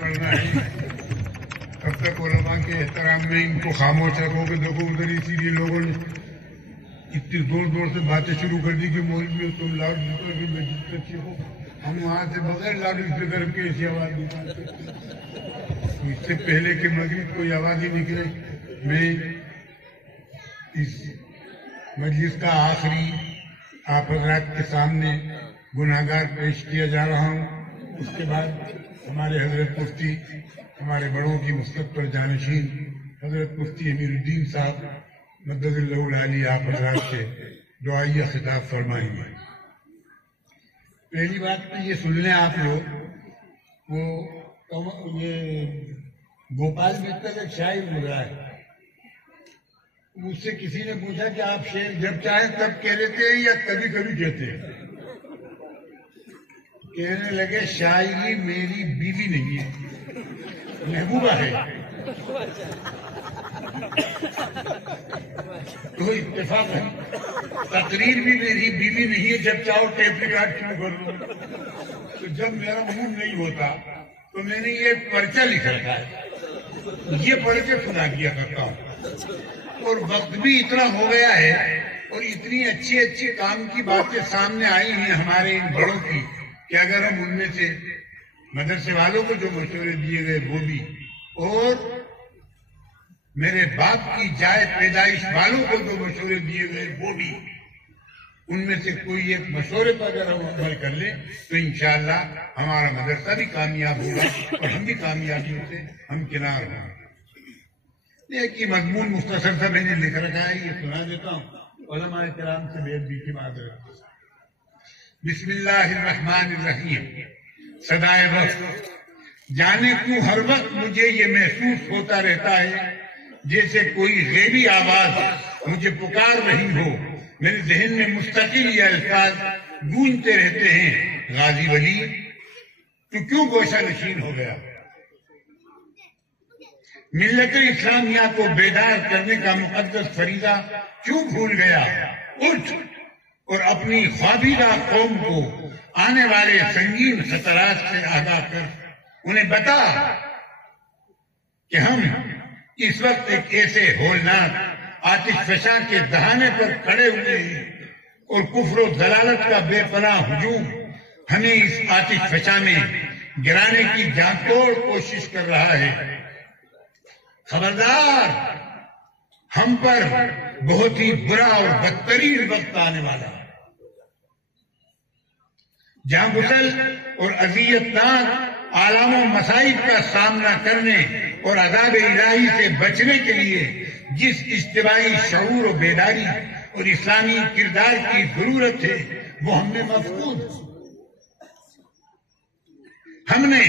پڑھنا ہے. تب تک علماء کے احترام میں ان کو خاموش رکھو کہ دیکھو ادھر اسی لیے لوگوں نے اتنی زور زور سے باتیں شروع کر دی کہ مولوی تم لاؤڈ اسپیکر کی مسجد سے چھو. ہم وہاں سے بغیر لاؤڈ اسپیکر کے ایسی آواز نکالتے. اس سے پہلے کہ مغرب کوئی آواز ہی نکلے میں اس مجلس کا آخری آپ حضرات کے سامنے گناہگار پیش کیا جا رہا ہوں. اس کے بعد ہمارے حضرت مفتی ہمارے بڑوں کی مستقبل جانشین حضرت مفتی امیر الدین صاحب مدد اللہ العالی آپ حضرات سے دعائیہ خطاب فرمائیں گے. پہلی بات تو یہ سن لیں آپ لوگ وہ یہ گوپال متل ایک شاعر گزرا ہے. مجھ سے کسی نے پوچھا کہ آپ شعر جب چاہیں تب کہہ لیتے ہیں یا کبھی کبھی کہتے ہیں؟ کہنے لگے شاعری میری بیوی نہیں ہے، محبوبہ ہے. تو اتفاق ہے. تقریر بھی میری بیوی نہیں ہے، جب چاہو ٹیپ ریکارڈ شروع کر لو. تو جب میرا موڈ نہیں ہوتا تو میں نے یہ پرچہ لکھ رکھا ہے، یہ پرچہ سنا دیا کرتا ہوں. اور وقت بھی اتنا ہو گیا ہے اور اتنی اچھی اچھی کام کی باتیں سامنے آئی ہیں ہمارے ان بڑوں کی کہ اگر ہم ان میں سے مدرسے والوں کو جو مشورے دیے گئے وہ بھی، اور میرے باپ کی جائے پیدائش والوں کو جو مشورے دیے گئے وہ بھی، ان میں سے کوئی ایک مشورے پر اگر ہم عمل کر لیں تو انشاءاللہ ہمارا مدرسہ بھی کامیاب ہوگا اور ہم بھی کامیابیوں سے ہمکنار ہوں گے. ایک یہ مضمون مختصر سا میں نے لکھ رکھا ہے، یہ سنا دیتا ہوں. علماء کرام سے بے ادبی کی معذرت. بسم اللہ الرحمن الرحیم. صدائے وقت جانے کیوں ہر وقت مجھے یہ محسوس ہوتا رہتا ہے جیسے کوئی غیبی آواز مجھے پکار رہی ہو. میرے ذہن میں مستقل یہ الفاظ گونجتے رہتے ہیں، غازی ولی تو کیوں گوشہ نشین ہو گیا؟ ملت اسلامیہ کو بیدار کرنے کا مقدس فریضہ کیوں بھول گیا؟ اٹھ اور اپنی خوابیدہ قوم کو آنے والے سنگین خطرات سے آگاہ کر انہیں بتا کہ ہم اس وقت ایک ایسے ہولناک آتش فشاں کے دہانے پر کھڑے ہوئے ہیں اور کفر و ضلالت کا بے پناہ ہجوم ہمیں اس آتش فشاں میں گرانے کی جان توڑ کوشش کر رہا ہے. خبردار، ہم پر بہت ہی برا اور بدترین وقت آنے والا ہے جہاں غسل اور اذیتناک آلام و مصائب کا سامنا کرنے اور عذاب الہی سے بچنے کے لیے جس اجتماعی شعور و بیداری اور اسلامی کردار کی ضرورت ہے وہ ہم میں مفقود ہے. ہم نے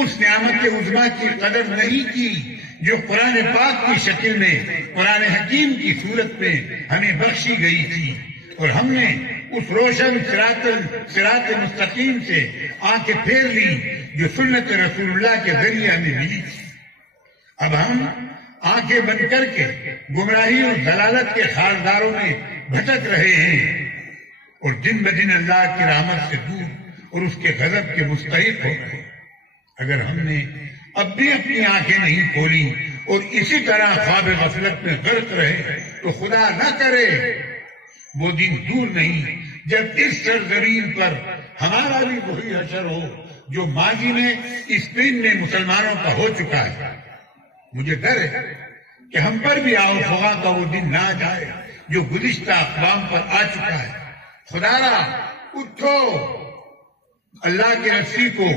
اس نعمت عظمیٰ کی قدر نہیں کی جو قرآن پاک کی شکل میں قرآن حکیم کی صورت میں ہمیں بخشی گئی تھی، اور ہم نے اس روشن صراط مستقیم سے آنکھیں پھیر لی جو سنت رسول اللہ کے ذریعے ہمیں ملی تھی. اب ہم آنکھیں بند کر کے گمراہی اور ضلالت کے خارداروں میں بھٹک رہے ہیں اور دن بدن اللہ کی رحمت سے دور اور اس کے غضب کے مستحق ہو رہے ہیں. اگر ہم نے اب بھی اپنی آنکھیں نہیں کھولی اور اسی طرح خواب غفلت میں غرق رہے تو خدا نہ کرے وہ دن دور نہیں جب اس سرزمین پر ہمارا بھی وہی حشر ہو جو ماضی میں اسپین میں مسلمانوں کا ہو چکا ہے. مجھے ڈر ہے کہ ہم پر بھی آؤ فغاں کا وہ دن نہ جائے جو گزشتہ اقوام پر آ چکا ہے. خدا را اٹھو، اللہ کے رسی کو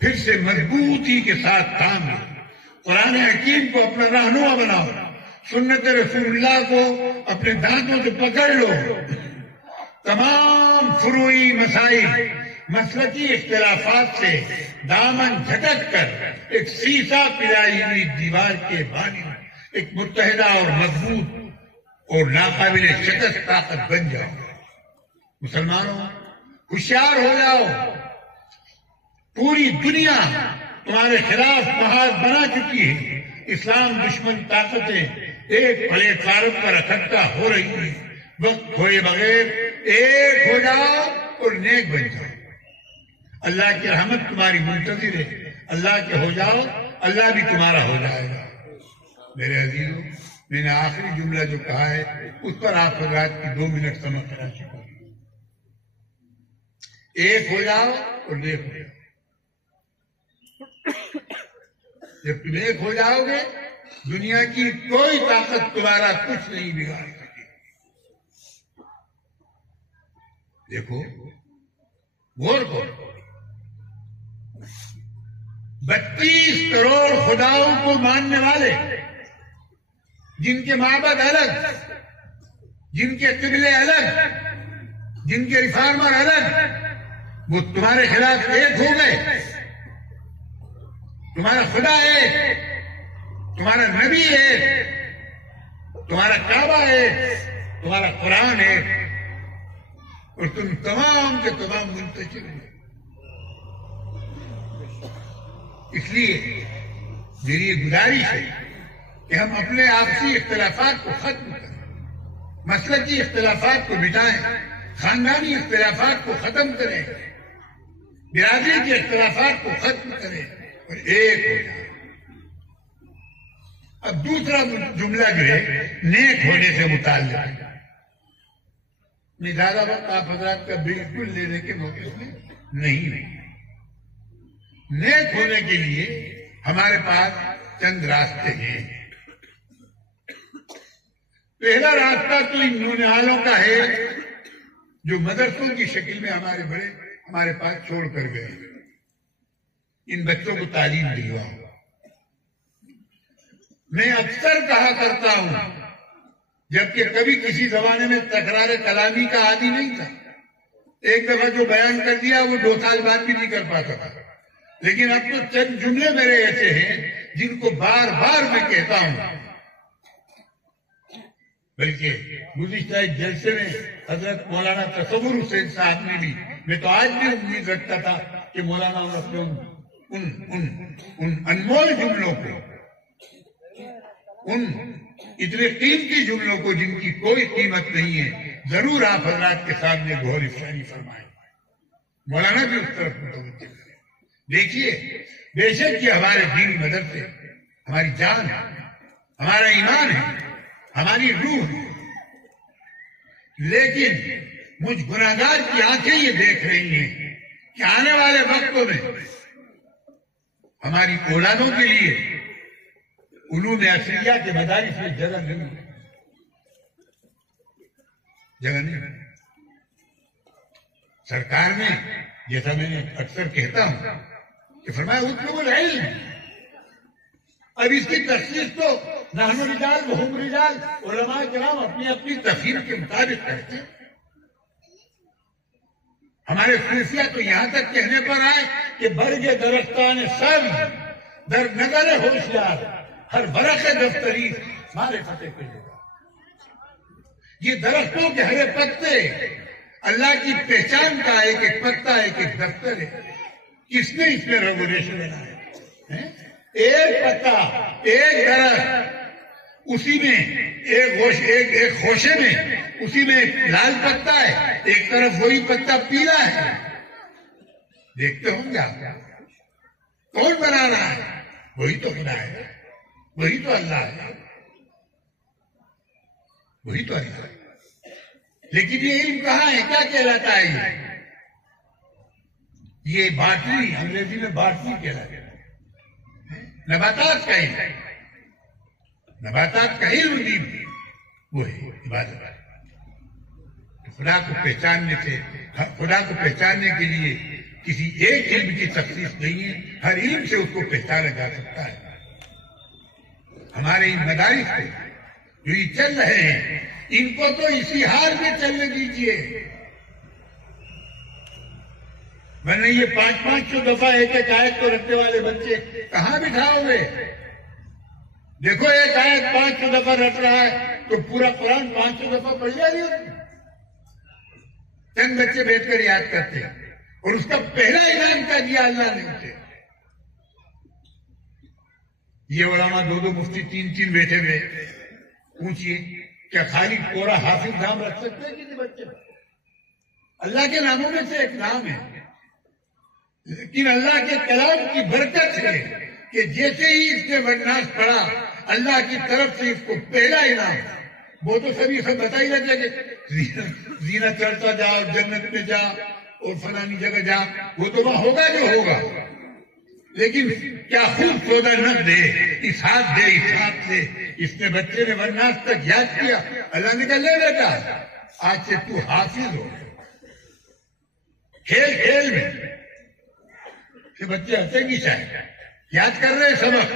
پھر سے مضبوطی کے ساتھ تھام لو، قرآن حکیم کو اپنا رہنما بناؤ، سنت رسول اللہ کو اپنے دانتوں سے پکڑ لو. تمام فروعی مسائل مسلکی اختلافات سے دامن جھٹک کر ایک سیسا پلائی ہوئی دیوار کے بانی ایک متحدہ اور مضبوط اور ناقابل شکست طاقت بن جاؤ. مسلمانوں ہوشیار ہو جاؤ، پوری دنیا تمہارے خلاف محاذ بنا چکی ہے. اسلام دشمن طاقتیں ایک پلیٹ فارم پر اکٹھا ہو رہی ہیں. وقت کھوئے بغیر ایک ہو جاؤ اور نیک بن جاؤ. اللہ کی رحمت تمہاری منتظر ہے. اللہ کے ہو جاؤ، اللہ بھی تمہارا ہو جائے گا۔ میرے عزیزوں، میں نے آخری جملہ جو کہا ہے اس پر آپ حضرات کی 2 منٹ سمجھ کرا چکا ہوں۔ ایک ہو جاؤ اور نیک ہو جاؤ۔ جب تم ایک ہو جاؤ گے دنیا کی کوئی طاقت تمہارا کچھ نہیں بگاڑ سکے۔ دیکھو غور کرو، 32 کروڑ خداؤں کو ماننے والے، جن کے معبد الگ، جن کے قبلے الگ، جن کے ریفارمر الگ، وہ تمہارے خلاف ایک ہو گئے۔ تمہارا خدا ایک، تمہارا نبی ایک، تمہارا کعبہ ایک، تمہارا قرآن ایک، اور تم تمام کے تمام منتشر ہیں۔ اس لیے میری یہ گزارش ہے کہ ہم اپنے آپسی اختلافات کو ختم کریں، مسلکی اختلافات کو مٹائیں، خاندانی اختلافات کو ختم کریں، برادری کے اختلافات کو ختم کریں اور ایک ہو جائیں۔ اب دوسرا جملہ جو ہے نیک ہونے سے متعلق ہے۔ میں زیادہ وقت آپ حضرات کا بالکل لینے کے موقع میں نہیں۔ نیک ہونے کے لیے ہمارے پاس چند راستے ہیں۔ پہلا راستہ تو ان نونہالوں کا ہے جو مدرسوں کی شکل میں ہمارے بڑے ہمارے پاس چھوڑ کر گئے۔ ان بچوں کو تعلیم دلواؤ۔ میں اکثر کہا کرتا ہوں، جبکہ کبھی کسی زمانے میں تکرار کلامی کا عادی نہیں تھا، ایک دفعہ جو بیان کر دیا وہ 2 سال بعد بھی نہیں کر پاتا تھا، لیکن اب تو چند جملے میرے ایسے ہیں جن کو بار بار میں کہتا ہوں۔ بلکہ گزشتہ ایک جلسے میں حضرت مولانا تصور حسین صاحب نے بھی، میں تو آج بھی امید رکھتا تھا کہ مولانا اپنے ان انمول جملوں کو، ان اتنے قیمتی جملوں کو جن کی کوئی قیمت نہیں ہے، ضرور آپ حضرات کے سامنے غور افشانی فرمائیں۔ مولانا بھی اس طرف متوجہ کریں۔ دیکھیے، بے شک یہ ہمارے دینی مدرسے ہماری جان ہے، ہمارا ایمان ہے، ہماری روح ہے، لیکن مجھ گناہگار کی آنکھیں یہ دیکھ رہی ہیں کہ آنے والے وقتوں میں ہماری اولادوں کے لیے علوم اصلیہ کے مدارس میں جگہ نہیں ہے، جگہ نہیں ہے۔ سرکار نے، جیسا میں نے اکثر کہتا ہوں کہ فرمایا اطلبوا العلم، اب اس کی تخصیص تو نحن رجال وہم رجال، علماء کرام اپنی اپنی تفہیم کے مطابق کرتے ہیں۔ ہمارے صوفیہ تو یہاں تک کہنے پر آئے کہ برگ درختان سبز در نظر ہوشیار، ہر برق دفتری مارے فتح کے لیے۔ یہ درختوں کے ہرے پتے اللہ کی پہچان کا ایک ایک پتا ایک ایک دفتر ہے۔ کس نے اس میں ریگولیشن بنایا؟ ایک پتا، ایک درخت، اسی میں ایک خوشے میں اسی میں لال پتا ہے، ایک طرف وہی پتا پیلا ہے۔ دیکھتے ہوں گے آپ، کون بنا رہا ہے؟ وہی تو خدا ہے، وہی تو اللہ ہے، وہی تو اللہ ہے۔ لیکن یہ علم کہاں ہے؟ کیا کہلاتا ہے؟ یہ باٹنی، انگریزی میں باٹنی کہلاتا ہے، نباتات کا علم، نباتات کا علم بھی وہ ہے عبادت۔ خدا کو پہچاننے سے، خدا کو پہچاننے کے لیے کسی ایک علم کی تخصیص نہیں ہے، ہر علم سے اس کو پہچانا جا سکتا ہے۔ ہمارے ان مدارس سے جو یہ چل رہے ہیں، ان کو تو اسی حال میں چلنے دیجیے، ورنہ یہ 500 دفعہ ایک ایک آیت کو رکھنے والے بچے کہاں بٹھاؤ گے؟ دیکھو ایک آیت 500 دفعہ رکھ رہا ہے تو پورا قرآن 500 دفعہ پڑھ لیا نہیں، چند بچے بیٹھ کر یاد کرتے ہیں، اور اس کا پہلا اعلان کر دیا اللہ نے اسے۔ یہ علماء 2 مفتی 3 بیٹھے ہوئے، پوچھئے کیا خالی پورا حافظ نام رکھ سکتے ہیں کسی بچے؟ اللہ کے ناموں میں سے ایک نام ہے، لیکن اللہ کے کلام کی برکت ہے کہ جیسے ہی اس نے ورناس پڑھا اللہ کی طرف سے اس کو پہلا انعام. وہ تو سبھی سب بتا ہی لگے کہ زینت چڑھتا جا اور جنت میں جا اور فلانی جگہ جا، وہ تو وہاں ہوگا جو ہوگا. لیکن کیا خوب سودا نہ دے، اس ہاتھ دے، اس ہاتھ دے. اس نے بچے نے ورناس تک یاد کیا. اللہ نے کہا لے بیٹا آج سے تو حافظ ہو. کھیل کھیل میں کہ بچے ہنسے کی چاہے یاد کر رہے سبق.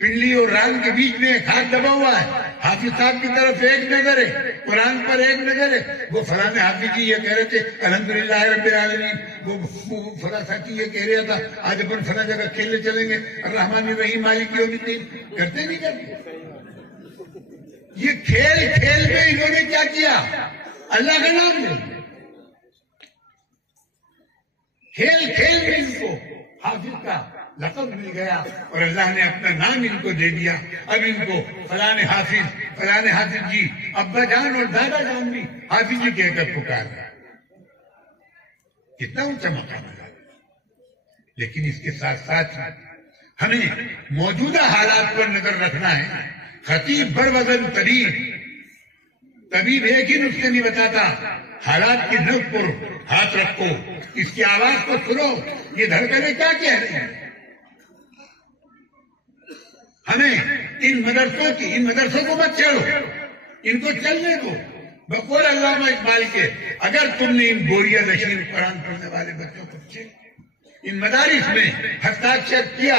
پنڈلی اور ران کے بیچ میں ایک ہاتھ دبا ہوا ہے. حافظ صاحب کی طرف ایک نظر ہے، قرآن پر ایک نظر ہے. وہ فلاں حافظ جی یہ کہہ رہے تھے الحمدللہ رب العالمین. وہ فلاں ساتھی یہ کہہ رہا تھا آج اپن فلاں جگہ کھیلنے چلیں گے الرحمن الرحیم مالک یوم الدین. کرتے نہیں کرتے. یہ کھیل کھیل میں انہوں نے کیا کیا؟ اللہ کا نام لے. کھیل کھیل میں ان کو حافظ کا لقب مل گیا اور اللہ نے اپنا نام ان کو دے دیا. اب ان کو فلاں حافظ جی، ابا جان اور دادا جان بھی حافظ جی کہہ کر پکار رہا. کتنا اونچا مقام ہے. لیکن اس کے ساتھ ساتھ ہمیں موجودہ حالات پر نظر رکھنا ہے. خطیب بر وزن طبیب ایک ہی نسخے نہیں بتاتا. حالات کی نبض پر ہاتھ رکھو، اس کی آواز کو سنو، یہ دھڑکنیں کیا کہہ رہی ہیں. ہمیں ان مدرسوں کو مت چھیڑو، ان کو چلنے دو. بقول علامہ اقبال کے اگر تم نے ان گوریا نشین قرآن پڑھنے والے بچوں کو ان مدارس میں ہستاکشر کیا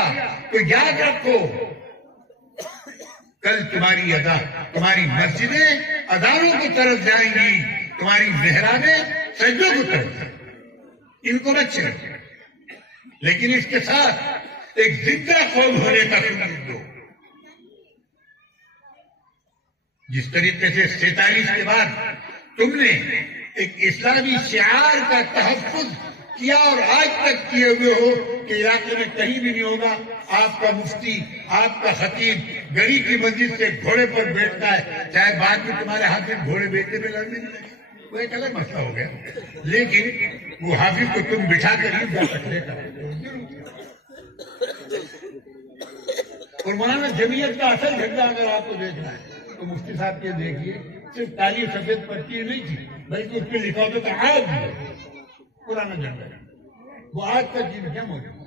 تو یاد رکھو کل تمہاری مسجدیں اداروں کی طرف جائیں گی، تمہاری محرابیں سجدوں کی طرف. ان کو مت چھیڑو. لیکن اس کے ساتھ ایک زندہ قوم ہونے کا ثبوت دو. جس طریقے سے 47 کے بعد تم نے ایک اسلامی شعار کا تحفظ کیا اور آج تک کیے ہوئے ہو کہ علاقے میں کہیں بھی نہیں ہوگا آپ کا مفتی، آپ کا خطیب گڑی کی مسجد سے گھوڑے پر بیٹھتا ہے، چاہے بعد میں تمہارے ہاتھ میں گھوڑے بیٹھنے میں لڑنے نہیں لگے، وہ ایک الگ مسئلہ ہو گیا. لیکن وہ حافظ کو تم بٹھا کر ہی جا سکتے کا. اور مولانا جمعیت کا اصل جھنڈا اگر آپ کو دیکھنا ہے تو مفتی صاحب کے دیکھیے صرف کالی سفید پٹی نہیں تھی بلکہ اس پہ لکھا ہوتا تھا آج پرانا جھنڈا. وہ آج تک جن کیا موجود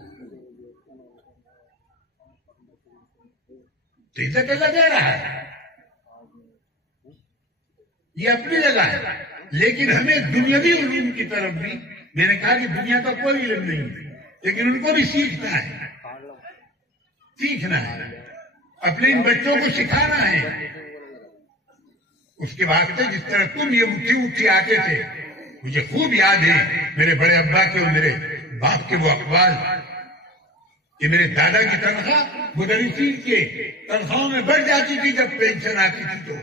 تو عزت اللہ دے رہا ہے، یہ اپنی جگہ ہے. لیکن ہمیں دنیاوی علوم کی طرف بھی، میں نے کہا کہ دنیا کا کوئی علم نہیں لیکن ان کو بھی سیکھنا ہے، اپنے ان بچوں کو سکھانا ہے. اس کے واسطے جس طرح تم یہ اٹھی آتے تھے، مجھے خوب یاد ہے میرے بڑے ابا کے اور میرے باپ کے وہ اقوال کہ میرے دادا کی تنخواہ مدرسین کے تنخواہوں میں بڑھ جاتی تھی جب پینشن آتی تھی تو،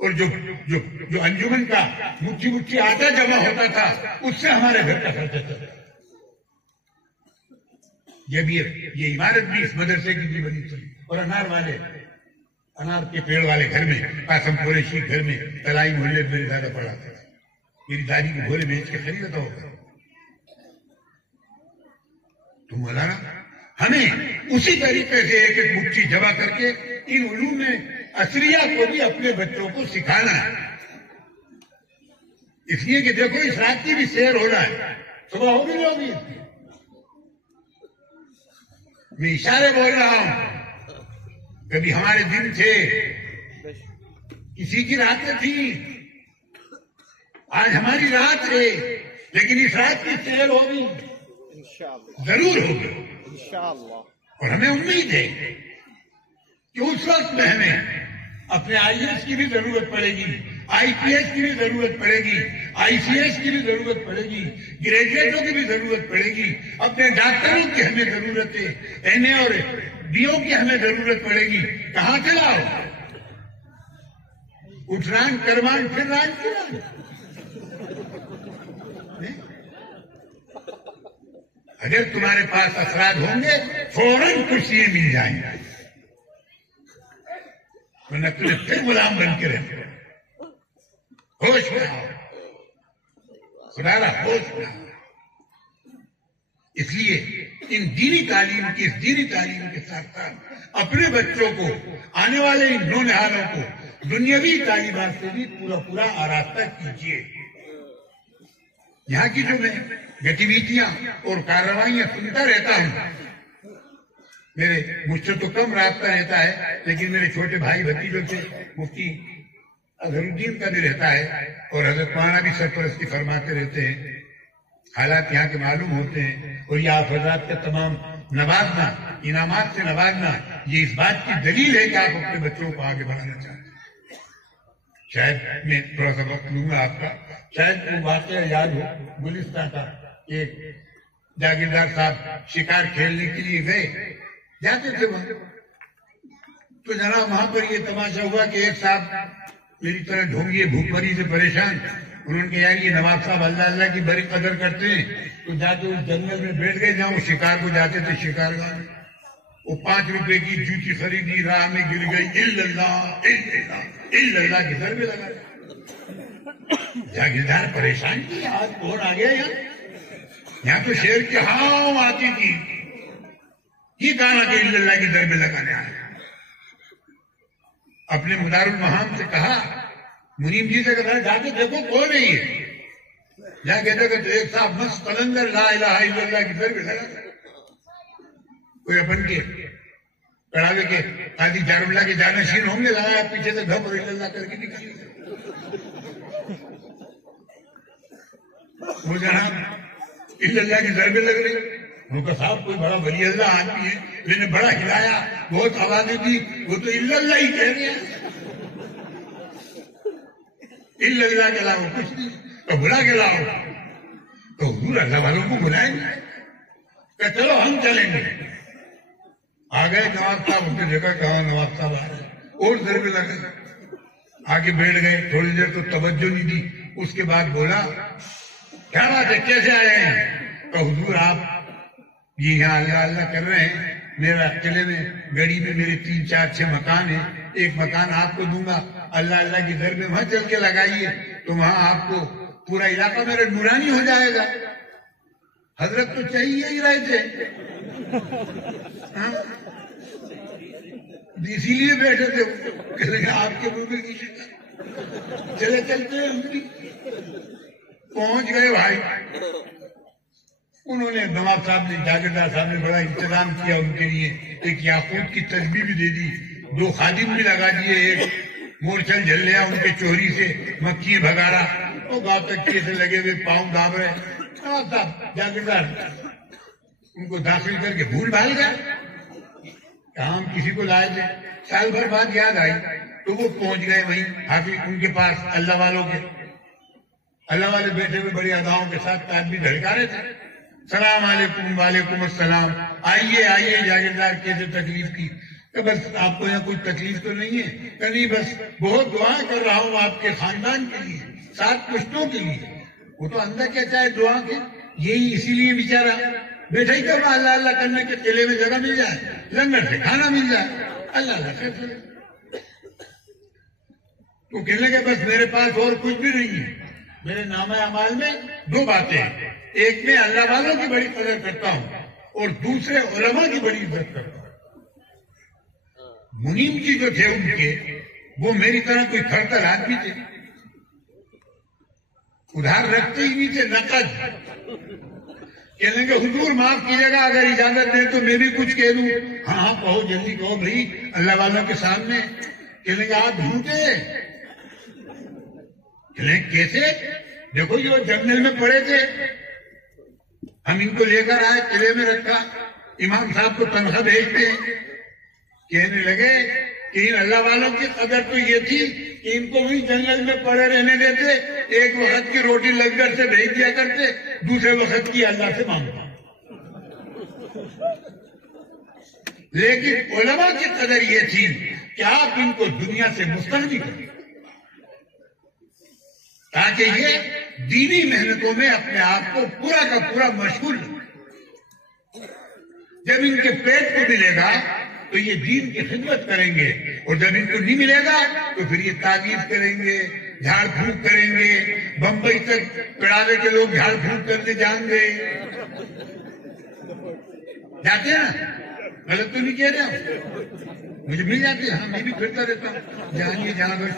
اور جو انجمن کا مٹھی آٹا جمع ہوتا تھا اس سے ہمارے گھر کا خرچہ چلتا. یہ عمارت بھی اس مدرسے کی بھی بنی تھی. اور انار کے پیڑ والے گھر میں، قاسم قریشی گھر میں تلائی محلے میں میرے دادا پڑا تھا. میری دادی کے گھوڑے بیچ کے خریدتا ہوگا. تو مولانا ہمیں اسی طریقے سے ایک ایک مٹھی جمع کر کے ان علوم عصریہ کو بھی اپنے بچوں کو سکھانا ہے. اس لیے کہ دیکھو اس رات کی بھی سیر ہو رہا ہے، صبح ہوگی نہیں ہوگی. میں اشارے بول رہا ہوں. کبھی ہمارے دن تھے، کسی کی راتیں تھی، آج ہماری رات ہے، لیکن اس رات کی سیر ہوگی، ضرور ہوگی انشاءاللہ. اور ہمیں امید ہے کہ اس وقت میں ہمیں اپنے IAS کی بھی ضرورت پڑے گی، IPS کی بھی ضرورت پڑے گی، ICS کی بھی ضرورت پڑے گی، گریجویٹوں کی بھی ضرورت پڑے گی، اپنے ڈاکٹروں کی ہمیں ضرورت ہے، MA اور BO کی ہمیں ضرورت پڑے گی. کہاں چلاؤ؟ اٹھران کرمان پھر ران کران. اگر تمہارے پاس افراد ہوں گے فوراً کرسیاں مل جائیں گی، ورنہ تمہیں پھر غلام بن کے رہتے. ہوش میں آؤ، خدا را ہوش میں آؤ. اس لیے ان دینی تعلیم کی، اس دینی تعلیم کے ساتھ ساتھ اپنے بچوں کو، آنے والے ان نونہالوں کو دنیاوی تعلیمات سے بھی پورا آراستہ کیجیے۔ یہاں کی جو میں گتیویدیاں اور کارروائیاں سنتا رہتا ہوں، مجھ سے تو کم رابطہ رہتا ہے، لیکن میرے چھوٹے بھائی بھتیجوں سے مفتی اظہر الدین کا بھی رہتا ہے، اور حضرت مولانا بھی سرپرستی فرماتے رہتے ہیں، حالات یہاں کے معلوم ہوتے ہیں، اور یہ آپ حضرات کا تمام نوازنا، انعامات سے نوازنا، یہ اس بات کی دلیل ہے کہ آپ اپنے بچوں کو آگے بڑھانا چاہتے ہیں۔ شاید میں تھوڑا سا وقت لوں گا آپ کا، شاید وہ واقعہ یاد ہو گلستان کا، ایک جاگیردار صاحب شکار کھیلنے کے لیے گئے، جاتے تھے وہاں، تو جناب وہاں پر یہ تماشا ہوا کہ ایک صاحب میری طرح ڈھونگیے بھوک مری سے پریشان، انہوں نے کہا یار یہ نواب صاحب اللہ کی بڑی قدر کرتے ہیں، تو جا کے اس جنگل میں بیٹھ گئے جہاں وہ شکار کو جاتے تھے، شکار گاہ میں وہ 5 روپے کی جوتی خریدی، راہ میں گر گئی، اللہ کے سر میں لگا، جاگیردار پریشان کی، آج کون آ گیا یہاں تو شیر کی ہاں آتی تھی، یہ کہا کہ اللہ کے در میں لگانے آیا۔ اپنے مدار المحام سے کہا، منیم جی سے کہا جا کے دیکھو کون ہے یہ، جا کے دیکھو تو ایک صاحب مست قلندر لا الہ الا اللہ کی در میں لگا، کوئی اپن کے کڑاوے کے قاضی جاراللہ کے جانشین ہوں گے، لگایا پیچھے سے گھپ اور اللہ کر کے نکل گئے۔ وہ جناب اللہ کی ضربیں لگ رہی، ان کا صاحب کوئی بڑا ولی اللہ آدمی ہے، میں نے بڑا ہلایا، بہت آوازیں دی، وہ تو اللہ ہی کہہ رہے ہیں، اللہ کے علاوہ کچھ نہیں، تو بلا کے لاؤ، تو حضور اللہ والوں کو بلائیں گے کہ چلو ہم چلیں گے۔ آ گئے نواب صاحب، ان کی جگہ کہاں نواب صاحب آ رہے، اور ضربیں لگے، آگے بیٹھ گئے، تھوڑی دیر تو توجہ نہیں دی، اس کے بعد بولا کیا بات ہے، کیسے آئے ہیں؟ تو حضور آپ یہ یہاں اللہ اللہ کر رہے ہیں، میرا قلعے میں گڑی میں میرے 3 4 6 مکان ہیں، ایک مکان آپ کو دوں گا، اللہ اللہ کی در میں وہاں چل کے لگائیے، تو وہاں آپ کو پورا علاقہ میرا نورانی ہو جائے گا۔ حضرت تو چاہیے ہی رہے تھے، اسی لیے بیٹھے تھے کہ آپ کے منہ کی شکل چلے چلتے ہیں، ہم بھی پہنچ گئے بھائی۔ انہوں نے نواب صاحب نے، جاگیردار صاحب نے بڑا انتظام کیا ان کے لیے، ایک یاقوت کی تسبیح بھی دے دی، 2 خادم بھی لگا دیے، ایک مورچل جل لیا ان کے چوری سے، مکھی بھگارا، وہ گاؤں تک سے لگے ہوئے پاؤں داب رہے، نواب صاحب جاگیردار ان کو داخل کر کے بھول بھال گئے، کہاں ہم کسی کو لائے تھے، سال بھر بعد یاد آئی تو وہ پہنچ گئے وہیں حافظ ان کے پاس، اللہ والوں کے، اللہ والے بیٹھے ہوئے بڑی اداؤں کے ساتھ تسبیح دھڑکا رہے تھے، السلام علیکم، وعلیکم السلام، آئیے آئیے جاگیردار کیسے تکلیف کی، کہ بس آپ کو یہاں کوئی تکلیف تو نہیں ہے، کہ نہیں بس بہت دعائیں کر رہا ہوں آپ کے خاندان کے لیے، 7 پشتوں کے لیے۔ وہ تو اندر کیا چاہے دعا کے، یہی اسی لیے بیچارہ بیٹھا ہی کر اللہ اللہ کرنے کے، قلعے میں جگہ مل جائے، لنگر سے کھانا مل جائے، اللہ اللہ کرتے تو کہنے لگے بس میرے پاس اور کچھ بھی نہیں ہے، میرے نامہ اعمال میں 2 باتیں ہیں، ایک میں اللہ والوں کی بڑی قدر کرتا ہوں، اور دوسرے علماء کی بڑی عزت کرتا ہوں۔ منیم جی جو تھے ان کے، وہ میری طرح کوئی کھڑتل آدمی تھے، ادھار رکھتے ہی نہیں تھے، نقد، کہنے کہ حضور معاف کیجیے گا، اگر اجازت دیں تو میں بھی کچھ کہہ دوں۔ ہاں ہاں کہو، جلدی کہو بھائی، اللہ والوں کے سامنے۔ کہنے کہ آپ جھوٹے، کہنے کیسے؟ دیکھو یہ وہ جنگل میں پڑے تھے، ہم ان کو لے کر آئے، قلعے میں رکھا، امام صاحب کو تنخواہ بھیجتے ہیں۔ کہنے لگے کہ ان اللہ والوں کی قدر تو یہ تھی کہ ان کو بھی جنگل میں پڑے رہنے دیتے، ایک وقت کی روٹی لنگر سے بھیج دیا کرتے، دوسرے وقت کی اللہ سے مانگتے۔ لیکن علماء کی قدر یہ تھی کہ آپ ان کو دنیا سے مستغنی کریں، تاکہ یہ دینی محنتوں میں اپنے آپ کو پورا کا پورا مشغول رکھیں۔ جب ان کے پیٹ کو ملے گا تو یہ دین کی خدمت کریں گے، اور جب ان کو نہیں ملے گا تو پھر یہ تعویذ کریں گے، جھاڑ پھونک کریں گے، بمبئی تک پڑاوے کے لوگ جھاڑ پھونک کرنے جائیں گے۔ جاتے ہیں نا, غلط تو نہیں کہہ رہے ہم, مجھے مل جاتے ہیں, میں بھی پھرتا رہتا ہوں جہاں یہ جہاں بس.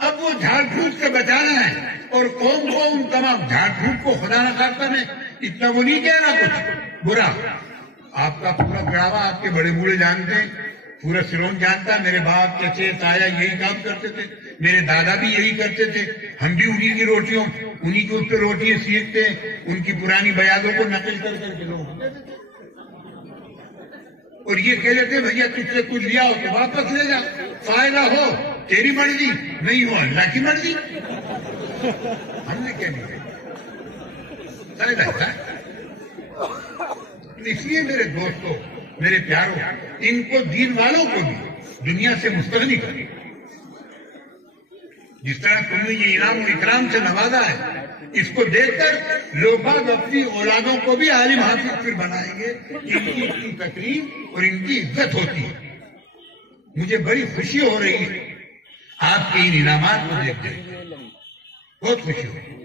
اب وہ جھاڑ پھوک سے بچانا ہے, اور قوم کو ان تمام جھاڑ پھوک کو خدا نہ خاصہ میں اتنا وہ نہیں کہہ رہا کچھ برا. آپ کا پورا گڑاوا آپ کے بڑے بوڑھے جانتے ہیں, پورا سرون جانتا ہے, میرے باپ چچے تایا یہی کام کرتے تھے, میرے دادا بھی یہی کرتے تھے, ہم بھی انہی کی روٹیوں انہی کے اوپر روٹیاں سیکھتے ہیں, ان کی پرانی بیادوں کو نقل کر کر کے لوگ, اور یہ کہہ لیتے بھیا تجھ سے کچھ لیا ہو تو واپس لے جا, فائدہ ہو تیری مرضی, نہیں ہو اللہ کی مرضی. ہم نے کیا نہیں فائدہ. اس لیے میرے دوستوں, میرے پیاروں, ان کو دین والوں کو بھی دنیا سے مستغنی کریں. جس طرح تم نے یہ انعام و اکرام سے نوازا ہے, اس کو دیکھ کر لوگ اپنی اولادوں کو بھی عالم حافظ پھر بنائیں گے. ان کی تقریب اور ان کی عزت ہوتی ہے. مجھے بڑی خوشی ہو رہی ہے آپ کے ان انعامات کو دیکھ کر, بہت خوشی ہو رہی ہے.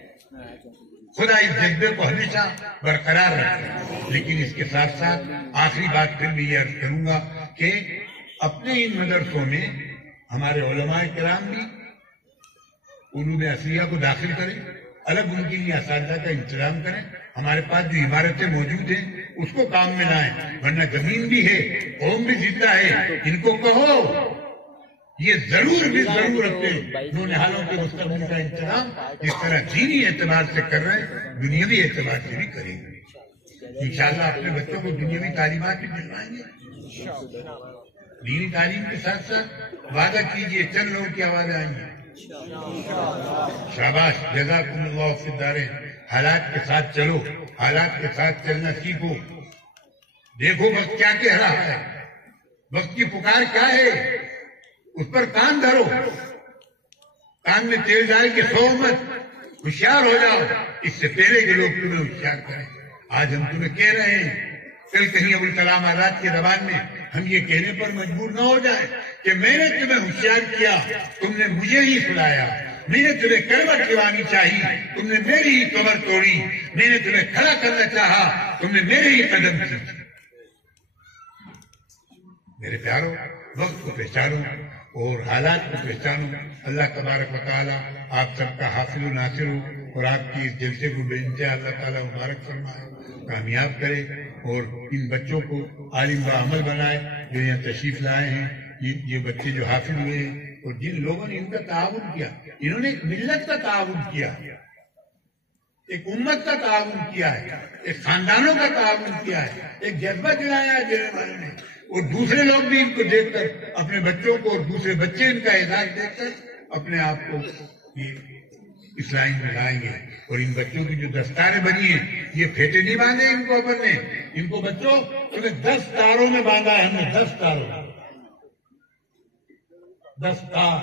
خدا اس جذبے کو ہمیشہ برقرار رکھے. لیکن اس کے ساتھ ساتھ آخری بات پھر میں یہ عرض کروں گا کہ اپنے ان مدرسوں میں ہمارے علماء کرام بھی علوم اصلیہ کو داخل کریں, الگ ان کے لیے اساتذہ کا انتظام کریں. ہمارے پاس جو عمارتیں موجود ہیں اس کو کام میں لائیں, ورنہ زمین بھی ہے, قوم بھی زندہ ہے. ان کو کہو یہ ضرور بھی ضرور اپنے نونہالوں کے مستقبل کا انتظام جس طرح دینی اعتبار سے کر رہے ہیں دنیاوی اعتبار سے بھی کریں گے. انشاءاللہ اپنے بچوں کو دنیاوی تعلیمات بھی دلوائیں گے. دینی تعلیم کے ساتھ ساتھ وعدہ کیجئے چند لوگوں کی آوازیں آئیں گی. شاباش, جزاکم اللہ فی الدارین. حالات کے ساتھ چلو, حالات کے ساتھ چلنا سیکھو. دیکھو وقت کیا کہہ رہا ہے, وقت کی پکار کیا ہے, اس پر کان دھرو. کان میں تیل ڈال کے سو مت, ہوشیار ہو جاؤ اس سے پہلے کے لوگ تمہیں ہوشیار کریں. آج ہم تمہیں کہہ رہے ہیں, کل کہیں ابوالکلام آزاد کی زبان میں ہم یہ کہنے پر مجبور نہ ہو جائیں کہ میں نے تمہیں ہوشیار کیا, تم نے مجھے ہی سلایا. میں نے تمہیں کروٹ کھوانی چاہی, تم نے میری ہی کمر توڑی. میں نے تمہیں کھڑا کرنا چاہا, تم نے میرے ہی قدم کھینچے. میرے پیاروں, وقت کو پہچانو اور حالات کو پہچانو. اللہ تبارک و تعالیٰ آپ سب کا حافظ و ناصر ہو, اور آپ کی اس جلسے کو بے انتہا اللہ تعالیٰ مبارک فرمائے, کامیاب کرے, اور ان بچوں کو عالم با عمل بنائے جو یہاں تشریف لائے ہیں. یہ بچے جو حافظ ہوئے ہیں اور جن لوگوں نے ان کا تعاون کیا, انہوں نے ایک ملت کا تعاون کیا, ایک امت کا تعاون کیا ہے, ایک خاندانوں کا تعاون کیا ہے, ایک جذبہ دلایا ہے دینے والے نے. اور دوسرے لوگ بھی ان کو دیکھ کر اپنے بچوں کو, اور دوسرے بچے ان کا اعزاز دیکھ کر اپنے آپ کو اس لائن میں لائیں گے. اور ان بچوں کی جو دستاریں بنی ہیں, یہ پھیٹے نہیں باندھے ان کو اپن نے. ان کو بچوں تمہیں 10 تاروں میں باندھا ہے ہم نے, 10 تاروں, 10 تار.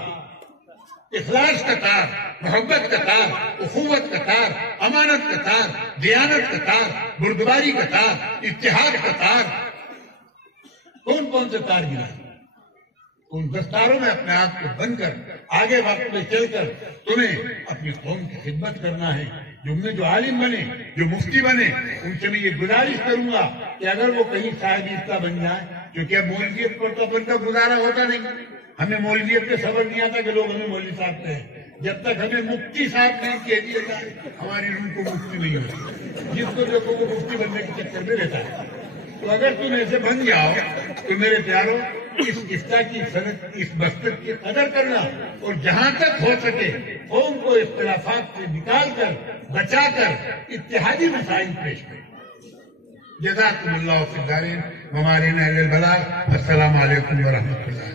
اخلاص کا تار, محبت کا تار, اخوت کا تار, امانت کا تار, دیانت کا تار, بردباری کا تار, اتحاد کا تار. کون کون سے تار گرا, ان 10 تاروں میں اپنے آپ کو بن کر آگے وقت میں چل کر تمہیں اپنی قوم کی خدمت کرنا ہے. جو عالم بنے, جو مفتی بنے, ان سے میں یہ گزارش کروں گا کہ اگر وہ کہیں صاحب عیدگاہ بن جائیں, کیونکہ اب مولویت پر تو اپن کا گزارا ہوتا نہیں. ہمیں مولویت کے سبب نہیں آتا کہ لوگ ہمیں مولوی صاحب کہیں. جب تک ہمیں مفتی صاحب نہیں کہہ دیا جائے ہماری روح کو مفتی نہیں ہوتی. جس کو دیکھو وہ مفتی بننے کے چکر میں رہتا ہے. تو اگر تم ایسے بن جاؤ تو میرے پیاروں, اس افتاح کی صنعت, اس بستر کی قدر کرنا, اور جہاں تک ہو سکے قوم کو اختلافات سے نکال کر, بچا کر اتحادی مسائل پیش کریں. جزاکم اللہ فی الدارین وما علینا الا البلاغ. السلام علیکم ورحمۃ اللہ.